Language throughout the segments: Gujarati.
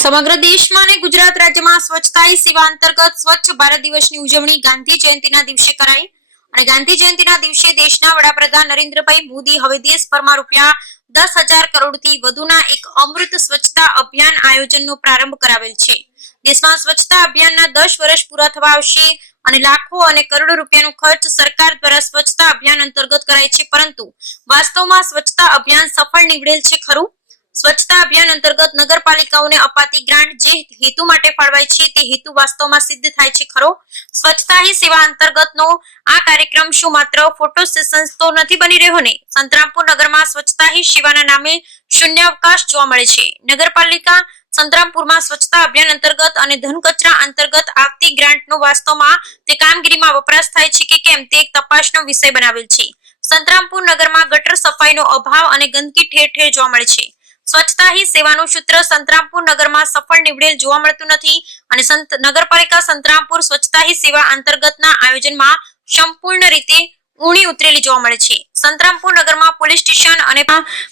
સમગ્ર દેશમાં અને ગુજરાત રાજ્યમાં સ્વચ્છતા હી સેવા અંતર્ગત સ્વચ્છ ભારત દિવસની ઉજવણી ગાંધી જયંતિના દિવસે કરાઈ અને ગાંધી જયંતિના દિવસે દેશના વડાપ્રધાન નરેન્દ્રભાઈ મોદી હવે દેશભરમાં રૂપિયા 10,000 કરોડથી વધુના એક અમૃત સ્વચ્છતા અભિયાન આયોજનનો પ્રારંભ કરાવેલ છે। દેશમાં સ્વચ્છતા અભિયાનના 10 વર્ષ પૂરા થવા આવશે અને લાખો અને કરોડો રૂપિયાનો ખર્ચ સરકાર દ્વારા સ્વચ્છતા અભિયાન અંતર્ગત કરાય છે, પરંતુ વાસ્તવમાં સ્વચ્છતા અભિયાન સફળ નીવડેલ છે ખરું? સ્વચ્છતા અભિયાન અંતર્ગત નગરપાલિકાઓને અપાતી ગ્રાન્ટ જે હેતુ માટે ફાળવાય છે તે હેતુ વાસ્તવમાં સિદ્ધ થાય છે ખરો? સ્વચ્છતા હી સેવા અંતર્ગતનો આ કાર્યક્રમ શું માત્ર ફોટો સેશન્સ તો નથી બની રહ્યો ને? સંતરામપુર નગરમાં સ્વચ્છતા હી સેવાના નામે શૂન્યાવકાશ જોવા મળે છે। નગરપાલિકા સંતરામપુરમાં સ્વચ્છતા અભિયાન અંતર્ગત અને ધન કચરા અંતર્ગત આવતી ગ્રાન્ટનો વાસ્તવમાં તે કામગીરીમાં વપરાશ થાય છે કે કેમ તે એક તપાસનો વિષય બનાવેલ છે। સંતરામપુર નગરમાં ગટર સફાઈનો અભાવ અને ગંદકી ઠેર ઠેર જોવા મળે છે। સ્વચ્છતા હી સેવાનું સૂત્ર સંતરામપુર નગરમાં સફળ નીવડેલ જોવા મળતું નથી અને નગરપાલિકા સંતરામપુર સ્વચ્છતા હી સેવા અંતર્ગતના આયોજનમાં સંપૂર્ણ રીતે ઊણી ઉતરેલી જોવા મળે છે। સંતરામપુર નગરમાં પોલીસ સ્ટેશન અને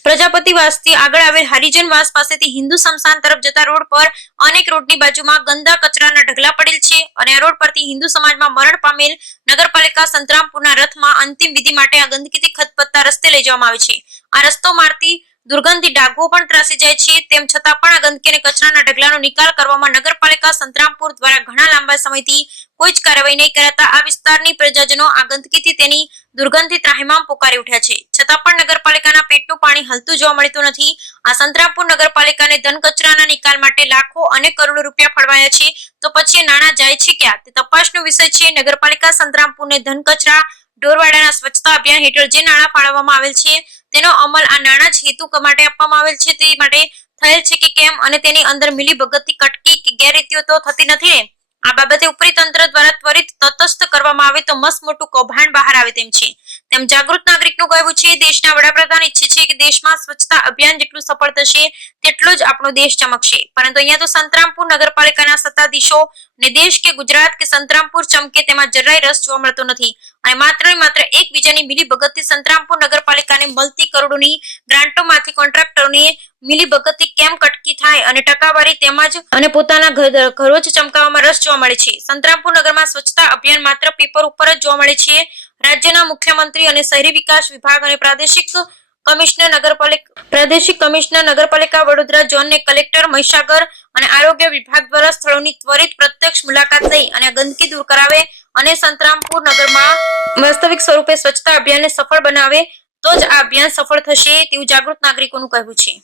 પ્રજાપતિવાસથી આગળ આવેલ હરિજનવાસ પાસેથી હિન્દુ સ્મશાન તરફ જતા રોડ પર અનેક રોડની બાજુમાં ગંદા કચરાના ઢગલા પડેલ છે અને આ રોડ પરથી હિન્દુ સમાજમાં મરણ પામેલ નગરપાલિકા સંતરામપુરના રથમાં અંતિમ વિધિ માટે આ ગંદકીથી ખતપતતા રસ્તે લઈ જવામાં આવે છે। આ રસ્તો મારતી દુર્ગંધથી ડાઘો પણ ત્રાસી જાય છે, તેમ છતાં પણ આ ગંદકી અને કચરાના ઢગલાનો નિકાલ કરવામાં નગરપાલિકા સંતરામપુર દ્વારા ઘણા લાંબા સમયથી કોઈ જ કાર્યવાહી નહીં કરાતા આ વિસ્તારની પ્રજાજનો આ ગંદકીથી તેની દુર્ગંધથી ત્રાહિમામ પોકારી ઉઠ્યા છે। છતાં પણ નગરપાલિકાના પેટનું પાણી હલતું જોવા મળતું નથી। આ સંતરામપુર નગરપાલિકાને ધન કચરાના નિકાલ માટે લાખો અને કરોડો રૂપિયા ફળવાયા છે, તો પછી નાણાં જાય છે ક્યાં તે તપાસનો વિષય છે। નગરપાલિકા સંતરામપુરને ધન કચરા ઢોરવાડાના સ્વચ્છતા અભિયાન હેઠળ જે નાણાં ફાળવવામાં આવેલ છે તેનો અમલ આ નાણાં જ હેતુ માટે આપવામાં આવેલ છે તે માટે થયેલ છે કે કેમ અને તેની અંદર મિલીભગતથી કટકી કે ગેરરીતિઓ તો થતી નથી ને? આ બાબતે ઉપરી તંત્ર દ્વારા ત્વરિત તટસ્થ કરવામાં આવે તો મસ્ત મોટું કૌભાંડ બહાર આવે તેમ છે, તેમ જાગૃત નાગરિકનું કહેવું છે। દેશના વડાપ્રધાન ઈચ્છે છે કે દેશમાં સ્વચ્છતા અભિયાન જેટલું સફળ થશે તેટલો જ આપણો દેશ ચમકશે, પરંતુ અહીંયા તો સંતરામપુર નગરપાલિકાના સત્તાધીશો ને દેશ કે ગુજરાત કે સંતરામપુર ચમકે તેમાં જરાય રસ જોવા મળતો નથી અને માત્ર ને માત્ર એકબીજાની મિલીભગતથી સંતરામપુર નગરપાલિકાને મળતી કરોડોની ગ્રાન્ટોમાંથી કોન્ટ્રાક્ટરોને મિલીભગતથી કેમ કટકી થાય અને ટકાવારી તેમજ અને પોતાના ઘરો જ ચમકાવવામાં રસ જોવા મળે છે। સંતરામપુર નગરમાં સ્વચ્છતા અભિયાન માત્ર પેપર ઉપર જ જોવા મળે છે। રાજ્યના મુખ્યમંત્રી અને શહેરી વિકાસ વિભાગ અને પ્રાદેશિક કમિશનર નગરપાલિકા વડોદરા ઝોનને કલેક્ટર મહીસાગર અને આરોગ્ય વિભાગ દ્વારા સ્થળોની ત્વરિત પ્રત્યક્ષ મુલાકાત લઈ અને ગંદકી દૂર કરાવે અને સંતરામપુર નગરમાં વાસ્તવિક સ્વરૂપે સ્વચ્છતા અભિયાનને સફળ બનાવે તો જ આ અભિયાન સફળ થશે તેવું જાગૃત નાગરિકોનું કહેવું છે।